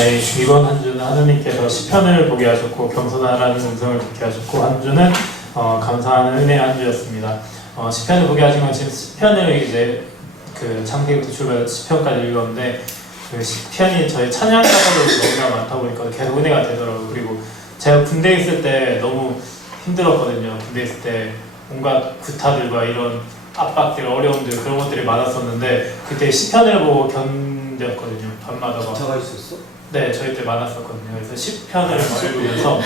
네, 이번 한 주는 하느님께서 시편을 보게 하셨고 겸손하라는 음성을 듣게 하셨고 한 주는 감사하는 은혜의 한 주였습니다. 시편을 보게 하신 건 지금 시편을 이제 그 창세기부터 출발 시편까지 읽었는데 그 시편이 저희 찬양 가사도 너무나 많다 보니까 계속 은혜가 되더라고요. 그리고 제가 군대에 있을 때 너무 힘들었거든요. 군대에 있을 때 온갖 구타들과 이런 압박들, 어려움들 그런 것들이 많았었는데 그때 시편을 보고 견뎠거든요. 밤마다 막. 구타가 있었어? 네, 저희 때 많았었거든요. 그래서 시편을 막 읽으면서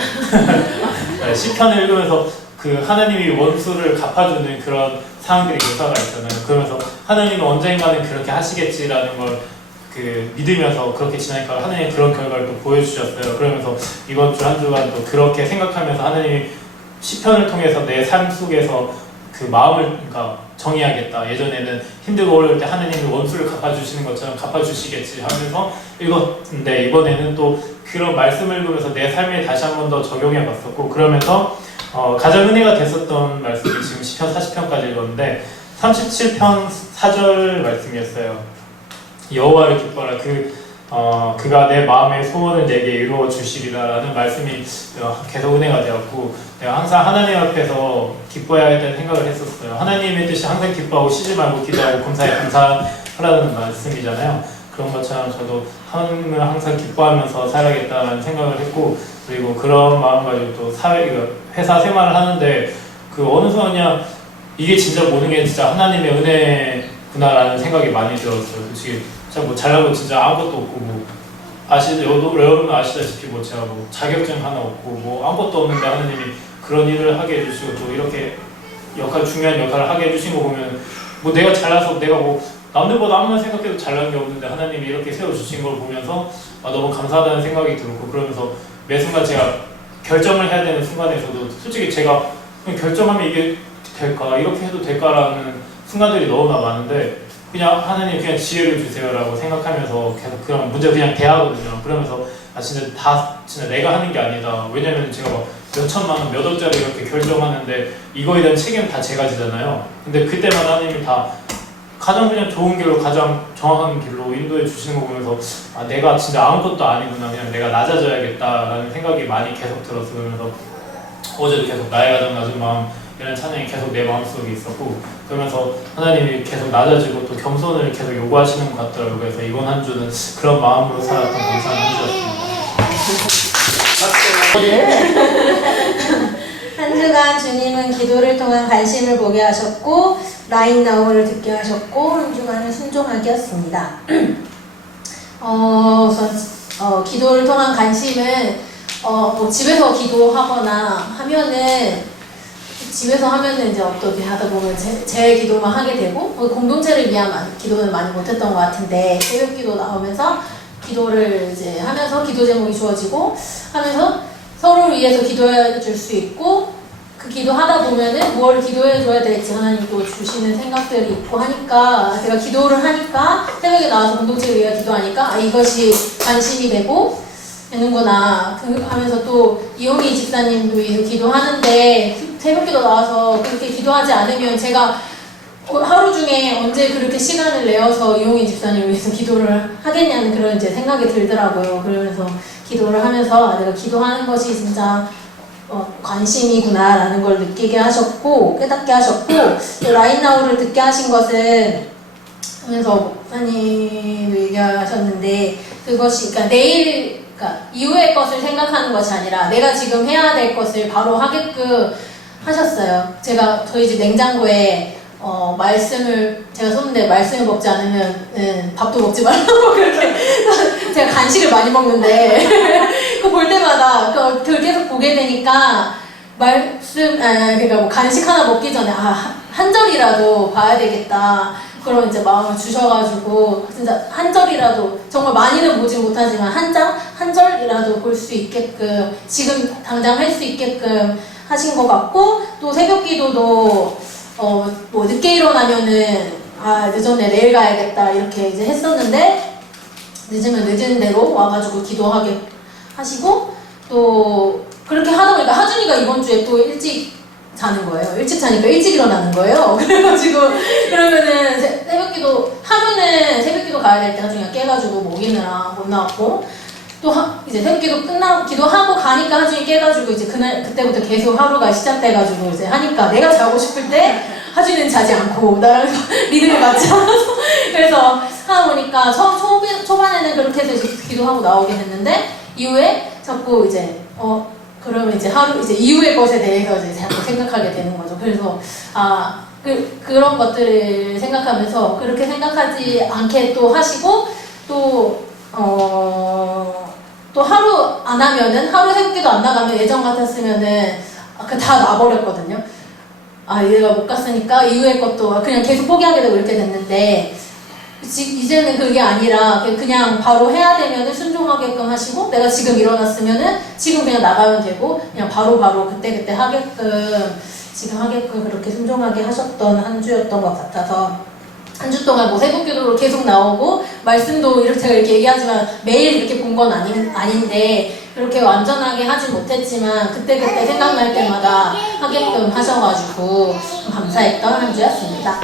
네, 시편을 읽으면서 그 하나님이 원수를 갚아주는 그런 상황들이 묘사가 있잖아요. 그러면서 하나님은 언젠가는 그렇게 하시겠지라는 걸 그 믿으면서 그렇게 지나니까 하나님이 그런 결과를 또 보여주셨어요. 그러면서 이번 주 한 주간 또 그렇게 생각하면서 하나님이 시편을 통해서 내 삶 속에서 그 마음을 그러니까 정의하겠다. 예전에는 힘들고 어려울 때 하나님이 원수를 갚아주시는 것처럼 갚아주시겠지 하면서 읽었는데 이번에는 또 그런 말씀을 읽으면서 내 삶에 다시 한 번 더 적용해 봤었고 그러면서 가장 은혜가 됐었던 말씀이 지금 시편 40편까지 읽었는데 37편 4절 말씀이었어요. 여호와를 기뻐하라 그가 내 마음의 소원을 내게 이루어 주시리라라는 말씀이 계속 은혜가 되었고 내가 항상 하나님 앞에서 기뻐해야겠다는 생각을 했었어요. 하나님의 뜻이 항상 기뻐하고 쉬지 말고 기도하고 검사에 감사하라는 말씀이잖아요. 그런 것처럼 저도 하나님을 항상 기뻐하면서 살아야겠다는 생각을 했고 그리고 그런 마음 가지고 또 회사 생활을 하는데 그 어느 순간 그냥 이게 진짜 모든 게 진짜 하나님의 은혜구나라는 생각이 많이 들었어요. 솔직히 제가 뭐 잘나고 진짜 아무것도 없고 뭐 여러분 아시다시피 뭐 제가 뭐 자격증 하나 없고 뭐 아무것도 없는데 하나님이 그런 일을 하게 해주시고 또 이렇게 중요한 역할을 하게 해주신 거 보면 뭐 내가 잘나서 내가 뭐 남들보다 아무리 생각해도 잘난 게 없는데 하나님이 이렇게 세워주신 걸 보면서 너무 감사하다는 생각이 들고 그러면서 매 순간 제가 결정을 해야 되는 순간에서도 솔직히 제가 그냥 결정하면 이게 될까 이렇게 해도 될까라는 순간들이 너무나 많은데 그냥 하나님 그냥 지혜를 주세요라고 생각하면서 계속 그런 문제 그냥 대하거든요. 그러면서 진짜 내가 하는 게 아니다. 왜냐면 제가 막 몇 천만 원, 몇 억짜리 이렇게 결정하는데 이거에 대한 책임은 다 제가 지잖아요. 근데 그때마다 하나님이 다 가장 그냥 좋은 길로 가장 정확한 길로 인도해 주시는 거 보면서 내가 진짜 아무것도 아니구나 그냥 내가 낮아져야겠다라는 생각이 많이 계속 들었어요. 그러면서 어제도 계속 나의 가장 낮은 마음 이런 찬양이 계속 내 마음속에 있었고 그러면서 하나님이 계속 낮아지고 또 겸손을 계속 요구하시는 것 같더라고요. 그래서 이번 한 주는 그런 마음으로 살았던 감사한 한 주였습니다. 한 주간 주님은 기도를 통한 관심을 보게 하셨고 라인 나우를 듣게 하셨고 한 주간은 순종하게 했습니다. 기도를 통한 관심은 뭐 집에서 기도하거나 하면은 집에서 하면은 이제 어떻게 하다 보면 제 기도만 하게 되고 공동체를 위한 기도는 많이 못했던 것 같은데 새벽 기도 나오면서 기도를 이제 하면서 기도 제목이 주어지고 하면서 서로를 위해서 기도해 줄 수 있고 그 기도하다 보면은 뭘 기도해 줘야 될지 하나님 또 주시는 생각들이 있고 하니까 제가 기도를 하니까 새벽에 나와서 공동체를 위해 기도하니까 이것이 관심이 되는구나 하면서 또 이용희 집사님도 위해서 기도하는데 새벽기도 나와서 그렇게 기도하지 않으면 제가 하루 중에 언제 그렇게 시간을 내어서 이용희 집사님을 위해서 기도를 하겠냐는 그런 이제 생각이 들더라고요. 그러면서 기도를 하면서 내가 기도하는 것이 진짜 관심이구나 라는 걸 느끼게 하셨고 깨닫게 하셨고 라인나우를 듣게 하신 것은 하면서 목사님도 얘기하셨는데 그것이 그러니까 이후의 것을 생각하는 것이 아니라 내가 지금 해야 될 것을 바로 하게끔 하셨어요. 저희 집 냉장고에 말씀을 제가 썼는데 말씀을 먹지 않으면 밥도 먹지 말라고 그렇게 제가 간식을 많이 먹는데 그거 볼 때마다 그걸 계속 보게 되니까 그러니까 뭐 간식 하나 먹기 전에 한 절이라도 봐야 되겠다. 그런 이제 마음을 주셔가지고 진짜 한 절이라도 정말 많이는 보지 못하지만 한 절이라도 볼 수 있게끔 지금 당장 할 수 있게끔 하신 것 같고 또 새벽기도도 뭐 늦게 일어나면은 늦었네 내일 가야겠다 이렇게 이제 했었는데 늦으면 늦은 대로 와가지고 기도하게 하시고 또 그렇게 하다 보니까 하준이가 이번 주에 또 일찍 자는 거예요. 일찍 자니까 일찍 일어나는 거예요. 그래가지고 그러면은 새벽기도 하루는 새벽기도 가야 될 때 하준이가 깨가지고 먹이느라 못 나왔고 또 이제 새벽기도 끝나고 기도하고 가니까 하준이 깨가지고 이제 그때부터 계속 하루가 시작돼가지고 이제 하니까 내가 자고 싶을 때 하준이는 자지 않고 나랑 리듬을 맞춰서 그래서 하다 보니까 초반에는 그렇게 해서 이제 기도하고 나오게 됐는데 이후에 자꾸 이제 그러면 이제 하루 이제 이후의 것에 대해서 이제 자꾸 생각하게 되는 거죠. 그래서 그런 것들을 생각하면서 그렇게 생각하지 않게 또 하시고 또 하루 안 하면은 하루 새벽기도 안 나가면 예전 같았으면은 다 놔버렸거든요. 얘가 못 갔으니까 이후의 것도 그냥 계속 포기하게 되고 이렇게 됐는데 이제는 그게 아니라 그냥 바로 해야 되면은 순종하게끔 하시고 내가 지금 일어났으면은 지금 그냥 나가면 되고 그냥 바로 그때 하게끔 지금 하게끔 그렇게 순종하게 하셨던 한 주였던 것 같아서 한 주 동안 뭐 새벽기도로 계속 나오고 말씀도 이렇게 제가 이렇게 얘기하지만 매일 이렇게 본 건 아닌데 그렇게 완전하게 하진 못했지만 그때 생각날 때마다 하게끔 하셔가지고 감사했던 한 주였습니다.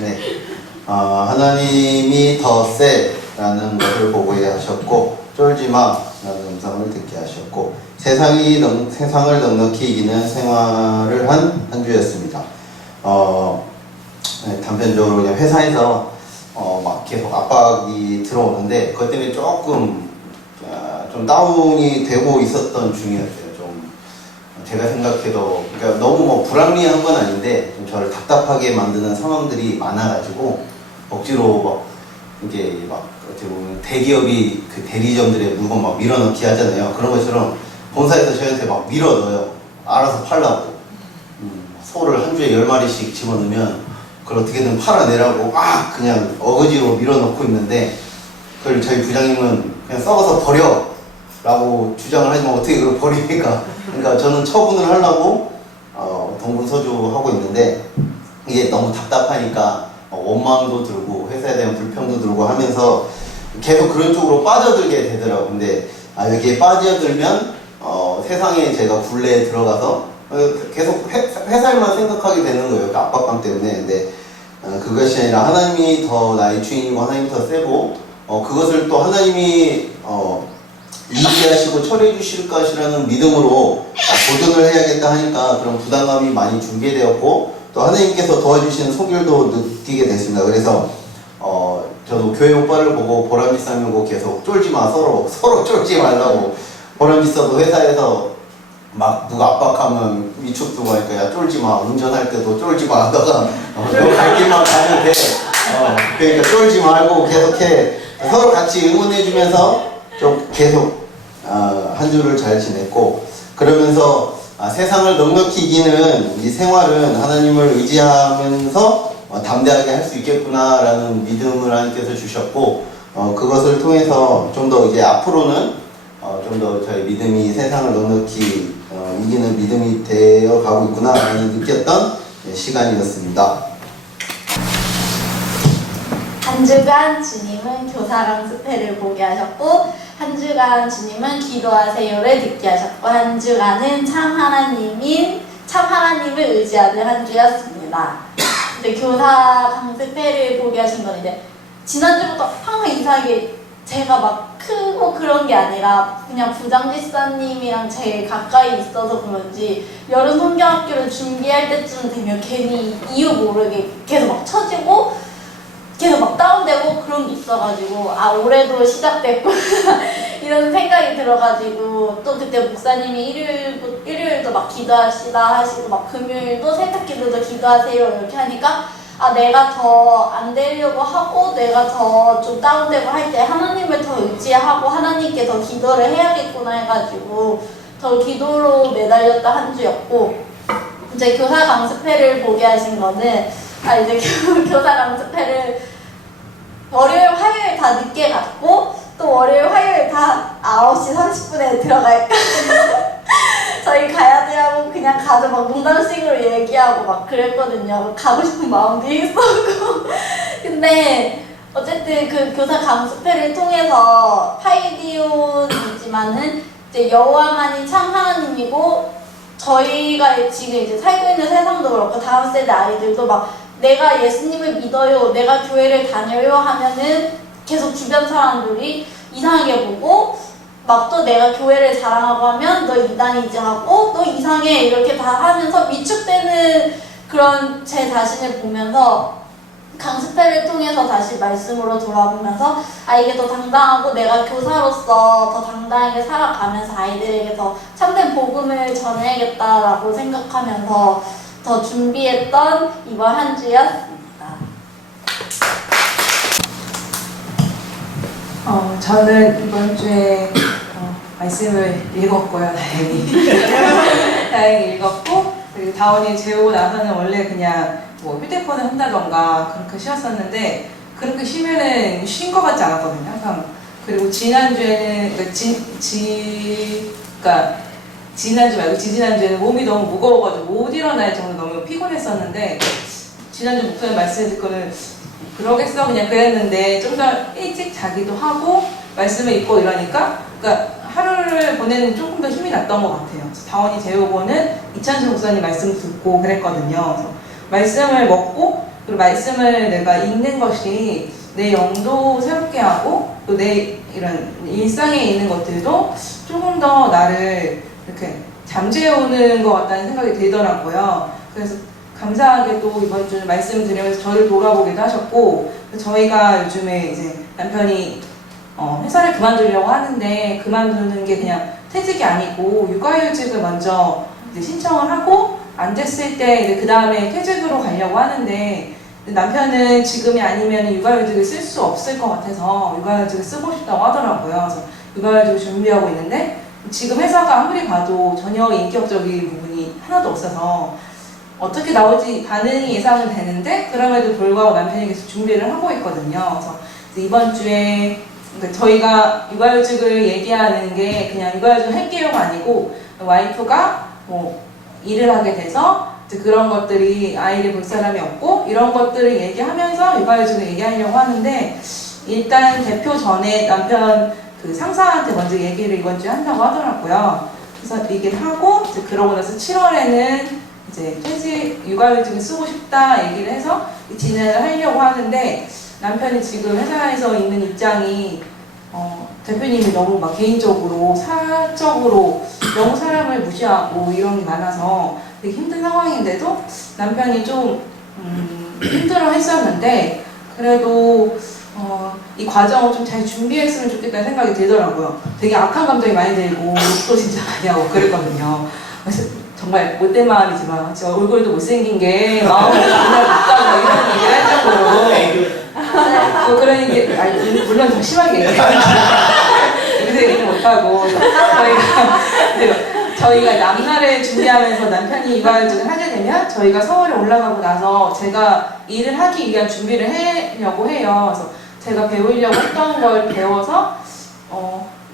네, 하나님이 더 세라는 것을 보게 하셨고 쫄지마라는 음성을 듣게 하셨고 세상을 넉넉히 이기는 생활을 한 주였습니다. 네, 단편적으로 그냥 회사에서 막 계속 압박이 들어오는데 그것 때문에 조금 좀 다운이 되고 있었던 중이었어요. 좀 제가 생각해도 그러니까 너무 뭐 불합리한 건 아닌데 좀 저를 답답하게 만드는 상황들이 많아가지고 억지로 막 이게 막 어떻게 보면 대기업이 그 대리점들의 물건 막 밀어넣기 하잖아요. 그런 것처럼 본사에서 저희한테 막 밀어넣어요. 알아서 팔라고. 소를 한 주에 10마리씩 집어넣으면 그걸 어떻게든 팔아내라고 막 그냥 어거지로 밀어넣고 있는데 그걸 저희 부장님은 그냥 썩어서 버려 라고 주장을 하지만 어떻게 그걸 버립니까? 그러니까 저는 처분을 하려고 동분서주하고 있는데 이게 너무 답답하니까 원망도 들고 회사에 대한 불평도 들고 하면서 계속 그런 쪽으로 빠져들게 되더라고요. 근데 여기에 빠져들면 세상에 제가 굴레에 들어가서 계속 회사일만 생각하게 되는 거예요. 그 압박감 때문에. 근데 그것이 아니라 하나님이 더 나의 주인이고 하나님이 더 세고 그것을 또 하나님이 이해하시고 처리해 주실 것이라는 믿음으로 도전을 해야겠다 하니까 그런 부담감이 많이 줄게 되었고 또 하나님께서 도와주시는 손길도 느끼게 됐습니다. 그래서 저도 교회 오빠를 보고 보람이 싸면고 계속 쫄지 마 서로 쫄지 말라고 보람이 싸도 회사에서 막 누가 압박하면 위축두고 하니까 야 쫄지 마 운전할 때도 쫄지 마 너가 너 갈 길만 가면 돼 그러니까 쫄지 말고 계속해 서로 같이 응원해 주면서 좀 계속 한 주를 잘 지냈고 그러면서 세상을 넉넉히 이기는 이 생활은 하나님을 의지하면서 담대하게 할 수 있겠구나라는 믿음을 하나님께서 주셨고 그것을 통해서 좀 더 이제 앞으로는 좀 더 저희 믿음이 세상을 넉넉히 이기는 믿음이 되어 가고 있구나라는 느꼈던 시간이었습니다. 한 주간 주님은 교사랑 스페를 보게 하셨고 한 주간 주님은 기도하세요를 듣게 하셨고 한 주간은 참 하나님을 의지하는 한 주였습니다. 이제 교사 강습회를 보게 하신 건 이제 지난주부터 항상 이상하게 제가 막 크고 그런 게 아니라 그냥 부장지사님이랑 제일 가까이 있어서 그런지 여름 성경학교를 준비할 때쯤 되면 괜히 이유 모르게 계속 막 처지고 계속 막 다운되고 그런 게 있어가지고 올해도 시작됐고 이런 생각이 들어가지고 또 그때 목사님이 일요일도 막 기도하시다 하시고 막 금요일도 새벽기도도 기도하세요 이렇게 하니까 내가 더 안 되려고 하고 내가 더 좀 다운되고 할 때 하나님을 더 의지하고 하나님께 더 기도를 해야겠구나 해가지고 더 기도로 매달렸던 한 주였고 이제 교사 강습회를 보게 하신 거는 이제 교사 강습회를 월요일 화요일 다 늦게 갔고 또 월요일 화요일 다 9시 30분에 들어갈까 저희 가야 돼 하고 그냥 가서 막 농담식으로 얘기하고 막 그랬거든요. 가고 싶은 마음도 있었고 근데 어쨌든 그 교사 강습회를 통해서 파이디온이지만은 이제 여호와만이 참 하나님이고 저희가 지금 이제 살고 있는 세상도 그렇고 다음 세대 아이들도 막 내가 예수님을 믿어요, 내가 교회를 다녀요 하면은 계속 주변 사람들이 이상하게 보고 막 또 내가 교회를 자랑하고 하면 너 이단이지 하고 너 이상해 이렇게 다 하면서 위축되는 그런 제 자신을 보면서 강습회를 통해서 다시 말씀으로 돌아보면서 아 이게 더 당당하고 내가 교사로서 더 당당하게 살아가면서 아이들에게 더 참된 복음을 전해야겠다라고 생각하면서 더 준비했던 이번 한 주였습니다. 저는 이번 주에 말씀을 읽었고요, 다행히. 다행히 읽었고, 그리고 다원이 재우고 나서는 원래 그냥 뭐 휴대폰을 한다던가 그렇게 쉬었었는데, 그렇게 쉬면은 쉰 것 같지 않았거든요, 항상. 그리고 지난주에는, 그러니까 지난주 말고 지지난주에는 몸이 너무 무거워가지고 못 일어날 정도로 너무 피곤했었는데, 지난주 목사님 말씀 듣고는 그러겠어 그냥 그랬는데 좀 더 일찍 자기도 하고 말씀을 읽고 이러니까 그러니까 하루를 보내는 조금 더 힘이 났던 것 같아요. 다원이 재우고는 이찬수 목사님 말씀 듣고 그랬거든요. 그래서 말씀을 먹고 그리고 말씀을 내가 읽는 것이 내 영도 새롭게 하고 또 내 이런 일상에 있는 것들도 조금 더 나를 이렇게 잠재우는 것 같다는 생각이 들더라고요. 그래서 감사하게 또 이번 주 말씀 드리면서 저를 돌아보기도 하셨고, 저희가 요즘에 이제 남편이 회사를 그만두려고 하는데 그만두는 게 그냥 퇴직이 아니고 육아휴직을 먼저 이제 신청을 하고 안 됐을 때 이제 그 다음에 퇴직으로 가려고 하는데 남편은 지금이 아니면 육아휴직을 쓸 수 없을 것 같아서 육아휴직을 쓰고 싶다고 하더라고요. 그래서 육아휴직을 준비하고 있는데 지금 회사가 아무리 봐도 전혀 인격적인 부분이 하나도 없어서 어떻게 나올지 반응이 예상은 되는데 그럼에도 불구하고 남편이 계속 준비를 하고 있거든요. 그래서 이번 주에 그러니까 저희가 육아휴직을 얘기하는 게 그냥 육아휴직 할게요가 아니고 와이프가 뭐 일을 하게 돼서 이제 그런 것들이 아이를 볼 사람이 없고 이런 것들을 얘기하면서 육아휴직을 얘기하려고 하는데 일단 대표 전에 남편 그 상사한테 먼저 얘기를 이번 주에 한다고 하더라고요. 그래서 얘기를 하고 이제 그러고 나서 7월에는 이제 퇴직 육아휴직을 쓰고 싶다 얘기를 해서 진행을 하려고 하는데 남편이 지금 회사에서 있는 입장이 대표님이 너무 막 개인적으로 사적으로 너무 사람을 무시하고 이런 게 많아서 되게 힘든 상황인데도 남편이 좀 힘들어 했었는데 그래도 이 과정을 좀 잘 준비했으면 좋겠다는 생각이 들더라고요. 되게 악한 감정이 많이 들고 욕도 진짜 많이 하고 그랬거든요. 그래서 정말 못된 마음이지만 저 얼굴도 못생긴 게 마음을 정말 못가고 이런 얘기를 할 정도로 그런 얘기 아니 물론 더 심하게 얘기해요. 여기서 얘기는 못하고 저희가 남날을 준비하면서 남편이 육아휴직을 하게 되면 저희가 서울에 올라가고 나서 제가 일을 하기 위한 준비를 하려고 해요. 그래서 제가 배우려고 했던 걸 배워서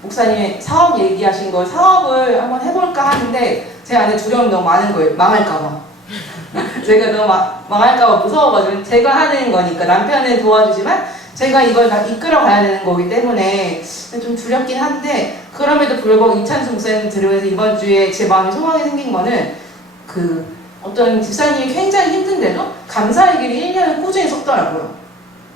목사님이 사업 얘기하신 거 사업을 한번 해볼까 하는데 제 안에 두려움이 너무 많은 거예요. 망할까봐. 제가 너무 망할까봐 무서워가지고 제가 하는 거니까 남편은 도와주지만 제가 이걸 다 이끌어가야 되는 거기 때문에 좀 두렵긴 한데 그럼에도 불구하고 이찬수 목사님 들으면서 이번 주에 제 마음에 소망이 생긴 거는 그 어떤 집사님이 굉장히 힘든데도 감사 얘기를 1년을 꾸준히 섞더라고요.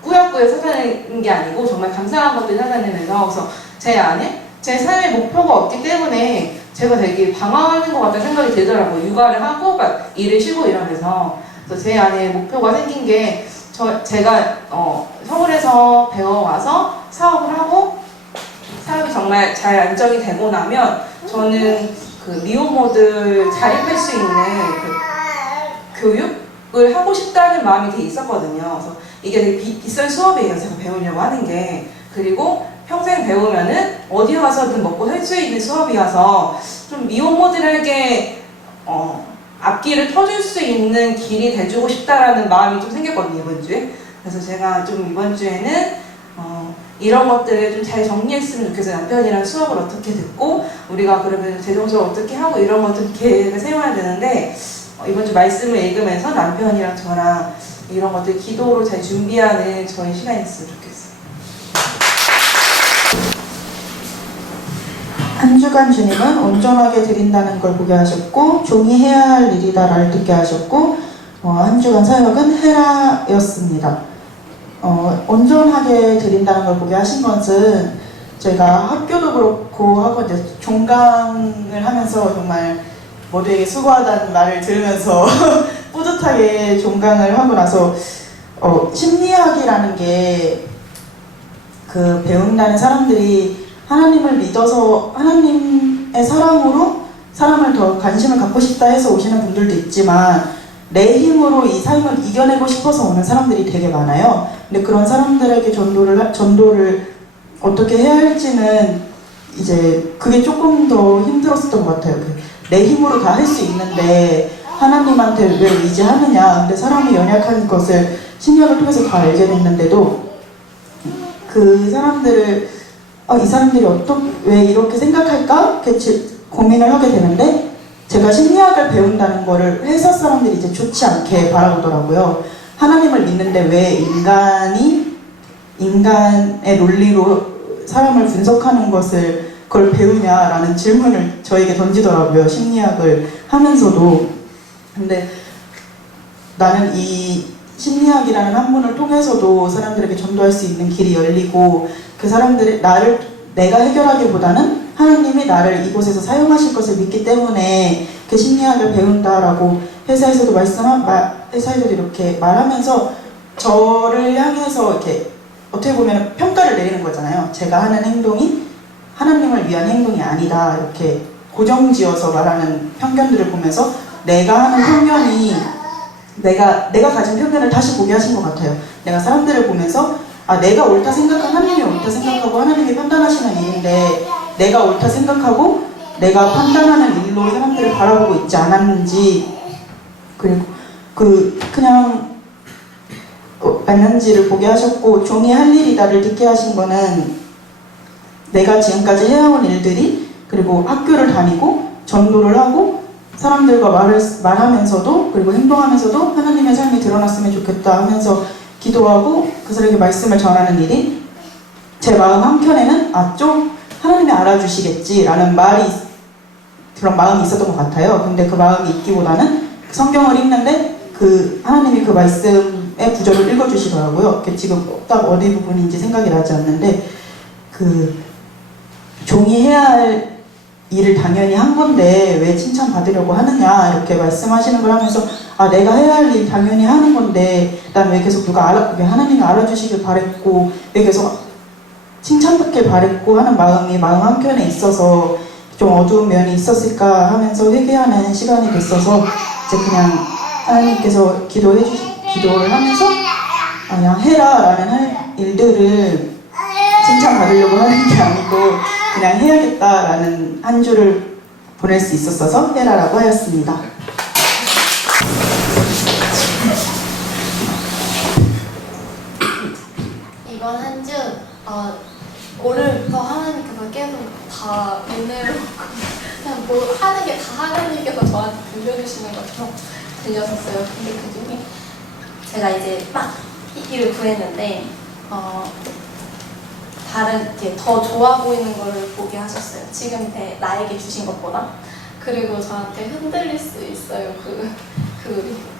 꾸역꾸역 찾아내는 게 아니고 정말 감사한 것들 찾아내면서 그래서 제 안에 제 삶의 목표가 없기 때문에 제가 되게 방황하는 것 같다는 생각이 들더라고요. 육아를 하고 막 일을 쉬고 이러면서 그래서 제 안에 목표가 생긴 게 제가 서울에서 배워와서 사업을 하고 사업이 정말 잘 안정이 되고 나면 저는 그 미혼모들 자립할 수 있는 그 교육을 하고 싶다는 마음이 되게 있었거든요. 그래서 이게 되게 비싼 수업이에요. 제가 배우려고 하는 게. 그리고 평생 배우면은 어디 가서든 먹고 살 수 있는 수업이어서 좀 미혼모들에게 앞길을 터줄 수 있는 길이 돼주고 싶다라는 마음이 좀 생겼거든요, 이번 주에. 그래서 제가 좀 이번 주에는 이런 것들을 좀 잘 정리했으면 좋겠어요. 남편이랑 수업을 어떻게 듣고 우리가 그러면 재정적으로 어떻게 하고 이런 것 좀 계획을 세워야 되는데 이번 주 말씀을 읽으면서 남편이랑 저랑 이런 것들 기도로 잘 준비하는 저희 시간이 있으면 좋겠어요. 한 주간 주님은 온전하게 드린다는 걸 보게 하셨고 종이 해야 할 일이다라를 듣게 하셨고 한 주간 사역은 헤라였습니다. 온전하게 드린다는 걸 보게 하신 것은 저희가 학교도 그렇고 하고 이제 종강을 하면서 정말 모두에게 수고하다는 말을 들으면서 뿌듯하게 종강을 하고 나서 심리학이라는 게 그 배운다는 사람들이 하나님을 믿어서 하나님의 사랑으로 사람을 더 관심을 갖고 싶다 해서 오시는 분들도 있지만 내 힘으로 이 삶을 이겨내고 싶어서 오는 사람들이 되게 많아요. 근데 그런 사람들에게 전도를 어떻게 해야 할지는 이제 그게 조금 더 힘들었었던 것 같아요. 내 힘으로 다 할 수 있는데 하나님한테 왜 의지하느냐. 근데 사람이 연약한 것을 신약을 통해서 다 알게 됐는데도 그 사람들을 이 사람들이 왜 이렇게 생각할까? 이렇게 고민을 하게 되는데 제가 심리학을 배운다는 거를 회사 사람들이 이제 좋지 않게 바라보더라고요. 하나님을 믿는데 왜 인간의 논리로 사람을 분석하는 그걸 배우냐라는 질문을 저에게 던지더라고요. 심리학을 하면서도. 근데 나는 이 심리학이라는 학문을 통해서도 사람들에게 전도할 수 있는 길이 열리고 그 사람들이 내가 해결하기보다는 하나님이 나를 이곳에서 사용하실 것을 믿기 때문에 그 심리학을 배운다라고 회사에서도 이렇게 말하면서 저를 향해서 이렇게 어떻게 보면 평가를 내리는 거잖아요. 제가 하는 행동이 하나님을 위한 행동이 아니다. 이렇게 고정지어서 말하는 편견들을 보면서 내가 하는 편견이 내가 가진 편견을 다시 보게 하신 것 같아요. 내가 사람들을 보면서 내가 옳다 생각하고 하나님이 옳다 생각하고 하나님이 판단하시는 일인데 내가 옳다 생각하고 내가 판단하는 일로 사람들을 바라보고 있지 않았는지 그리고 그냥 맞는지를 보게 하셨고 종이 할 일이다를 듣게 하신 거는 내가 지금까지 해온 일들이 그리고 학교를 다니고 전도를 하고 사람들과 말하면서도 그리고 행동하면서도 하나님의 삶이 드러났으면 좋겠다 하면서 기도하고 그 사람에게 말씀을 전하는 일이 제 마음 한켠에는 좀 하나님이 알아주시겠지라는 그런 마음이 있었던 것 같아요. 근데 그 마음이 있기보다는 성경을 읽는데 하나님이 그 말씀의 구절을 읽어주시더라고요. 지금 딱 어디 부분인지 생각이 나지 않는데 종이 해야 할 일을 당연히 한 건데 왜 칭찬받으려고 하느냐 이렇게 말씀하시는 걸 하면서 내가 해야 할 일 당연히 하는 건데 난 왜 계속 왜 하나님이 알아주시길 바랬고 왜 계속 칭찬받길 바랬고 하는 마음 한켠에 있어서 좀 어두운 면이 있었을까 하면서 회개하는 시간이 됐어서 이제 그냥 하나님께서 기도를 하면서 그냥 해라라는 할 일들을 칭찬받으려고 하는 게 아니고 그냥 해야겠다라는 한 주를 보낼 수 있었어서 해라라고 하였습니다. 이번 한 주 올해부터 하나님께서 계속 다 은혜로 그냥 뭐 하는 게 다 하나님께서 저한테 들려주시는 것처럼 들렸었어요. 근데 그중에 제가 이제 막 일을 구했는데 다른 이렇게 더 좋아 보이는 거를 보게 하셨어요. 지금 나에게 주신 것보다. 그리고 저한테 흔들릴 수 있어요.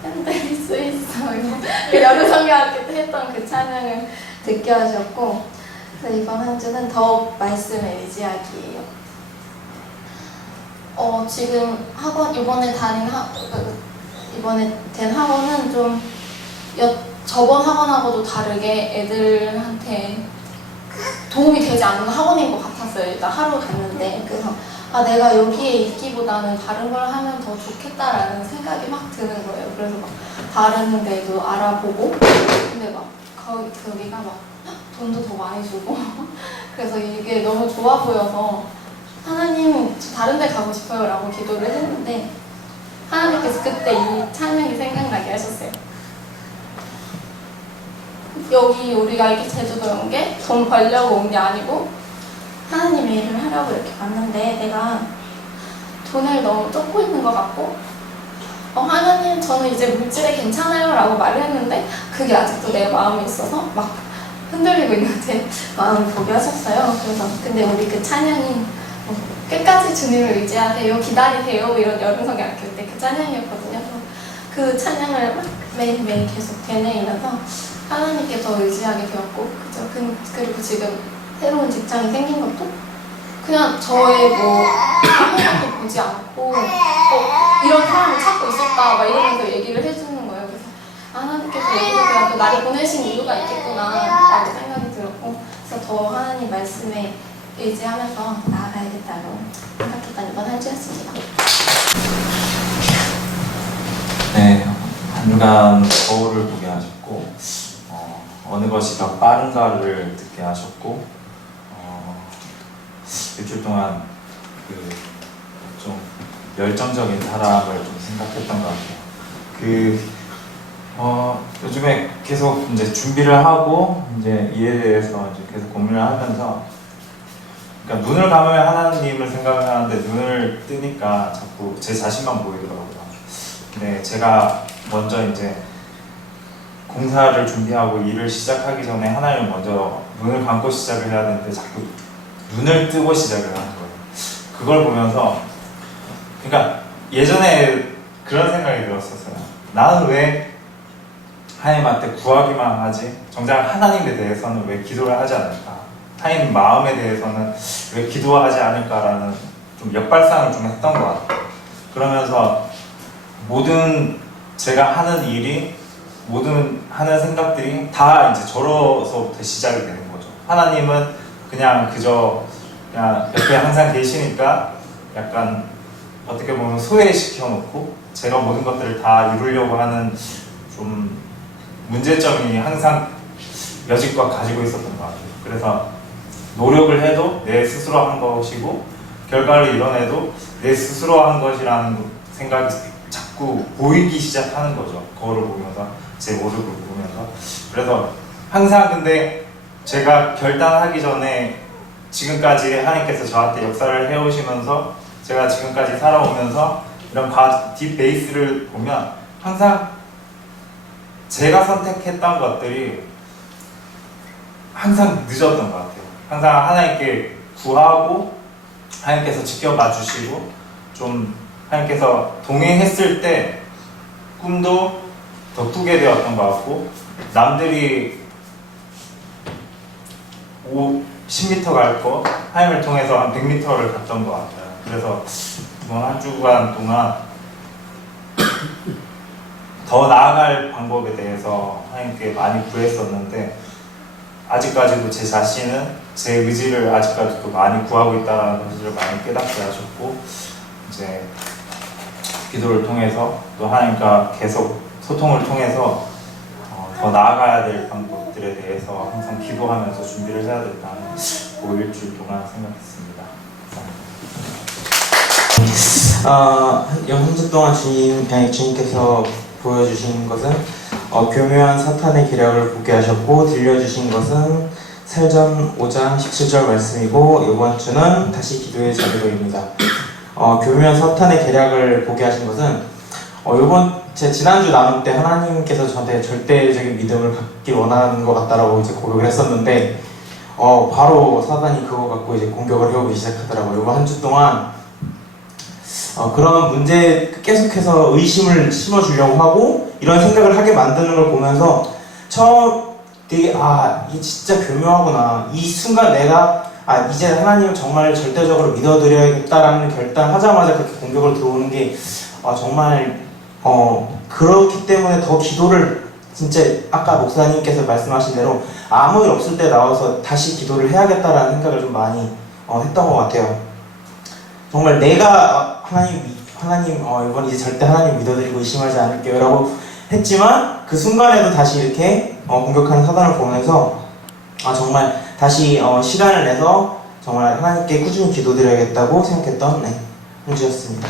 흔들릴 수 있어요. 여름성경학교 때 했던 그 찬양을 듣게 하셨고, 그래서 이번 한 주는 더욱 말씀에 의지하기예요. 지금 학원 이번에 된 학원은 좀 저번 학원하고도 다르게 애들한테 도움이 되지 않는 학원인 것 같았어요. 일단 하루 갔는데 그래서 내가 여기에 있기보다는 다른 걸 하면 더 좋겠다라는 생각이 막 드는 거예요. 그래서 막 다른 데도 알아보고 근데 막 거기가 막 돈도 더 많이 주고 그래서 이게 너무 좋아 보여서 하나님 저 다른 데 가고 싶어요 라고 기도를 했는데 하나님께서 그때 이 찬양이 생각나게 하셨어요. 여기 우리가 이렇게 제주도에 온 게 돈 벌려고 온 게 아니고 하나님의 일을 하려고 이렇게 왔는데 내가 돈을 너무 쫓고 있는 것 같고 하나님 저는 이제 물질에 괜찮아요 라고 말을 했는데 그게 아직도 내 마음에 있어서 막 흔들리고 있는 제 마음을 보게 하셨어요. 그래서 근데 우리 그 찬양이 끝까지 주님을 의지하세요, 기다리세요 이런 여름성경학교 때 그 찬양이었거든요. 그 찬양을 막 매일매일 계속 되뇌이면서 하나님께 더 의지하게 되었고, 그죠? 그리고 지금 새로운 직장이 생긴 것도 그냥 저의 뭐 아무것도 보지 않고 이런 사람을 찾고 있었다 막 이러면서 얘기를 해주는 거예요. 그래서 하나님께서 여기서 또 나를 보내신 이유가 있겠구나 라고 생각이 들었고, 그래서 더 하나님 말씀에 의지하면서 나아가야겠다고 생각했던 이번 한 주였습니다. 네, 한 주간 거울을 보게 하셨고 어느 것이 더 빠른가를 듣게 하셨고 일주일 동안 그 좀 열정적인 사람을 좀 생각했던 것 같아요. 요즘에 계속 이제 준비를 하고 이제 이에 대해서 이제 계속 고민을 하면서, 그러니까 눈을 감으면 하나님을 생각하는데 눈을 뜨니까 자꾸 제 자신만 보이더라고요. 근데 제가 먼저 이제 공사를 준비하고 일을 시작하기 전에 하나님을 먼저 눈을 감고 시작을 해야 되는데 자꾸 눈을 뜨고 시작을 하는 거예요. 그걸 보면서, 그러니까 예전에 그런 생각이 들었었어요. 나는 왜 하나님한테 구하기만 하지? 정작 하나님에 대해서는 왜 기도를 하지 않을까? 하나님 마음에 대해서는 왜 기도하지 않을까라는 좀 역발상을 좀 했던 것 같아요. 그러면서 모든 제가 하는 일이, 모든 하는 생각들이 다 이제 저로서부터 시작이 되는 거죠. 하나님은 그냥 그저 그냥 옆에 항상 계시니까 약간 어떻게 보면 소외시켜 놓고 제가 모든 것들을 다 이루려고 하는 좀 문제점이 항상 여지껏 가지고 있었던 것 같아요. 그래서 노력을 해도 내 스스로 한 것이고 결과를 이뤄내도 내 스스로 한 것이라는 생각이 자꾸 보이기 시작하는 거죠. 거울을 보면서, 제 모습을 보면서. 그래서 항상 근데 제가 결단하기 전에 지금까지 하나님께서 저한테 역사를 해오시면서 제가 지금까지 살아오면서 이런 뒷베이스를 보면 항상 제가 선택했던 것들이 항상 늦었던 것 같아요. 항상 하나님께 구하고 하나님께서 지켜봐 주시고 좀 하나님께서 동행했을 때 꿈도 더 꾸게 되었던 것 같고, 남들이 10m 갈 거 하나님을 통해서 한 100m를 갔던 것 같아요. 그래서 이번 한 주간 동안 더 나아갈 방법에 대해서 하나님께 많이 구했었는데 아직까지도 제 자신은 제 의지를 아직까지도 많이 구하고 있다는 것을 많이 깨닫게 하셨고, 이제 기도를 통해서 또 하나님과 계속 소통을 통해서 더 나아가야 될 방법들에 대해서 항상 기도하면서 준비를 해야 된다는 일주일 동안 생각했습니다. 한 주 동안 주님께서 보여주신 것은 교묘한 사탄의 계략을 보게 하셨고, 들려주신 것은 살전 5장 17절 말씀이고, 이번 주는 다시 기도의 자리로입니다. 교묘한 사탄의 계략을 보게 하신 것은 제 지난주 나눌 때 하나님께서 저한테 절대적인 믿음을 갖길 원하는 것 같다라고 이제 고백을 했었는데, 바로 사단이 그거 갖고 이제 공격을 해오기 시작하더라고요. 이번 한 주 동안 그런 문제에 계속해서 의심을 심어주려고 하고 이런 생각을 하게 만드는 걸 보면서 되게 이게 진짜 교묘하구나. 이 순간 내가 이제 하나님을 정말 절대적으로 믿어드려야겠다라는 결단하자마자 그렇게 공격을 들어오는 게 정말 그렇기 때문에 더 기도를 진짜 아까 목사님께서 말씀하신 대로 아무 일 없을 때 나와서 다시 기도를 해야겠다라는 생각을 좀 많이 했던 것 같아요. 정말 내가 하나님 이번 이제 절대 하나님 믿어드리고 의심하지 않을게요 라고 했지만 그 순간에도 다시 이렇게 공격하는 사단을 보면서 정말 다시 시간을 내서 정말 하나님께 꾸준히 기도드려야겠다고 생각했던 한 주였습니다.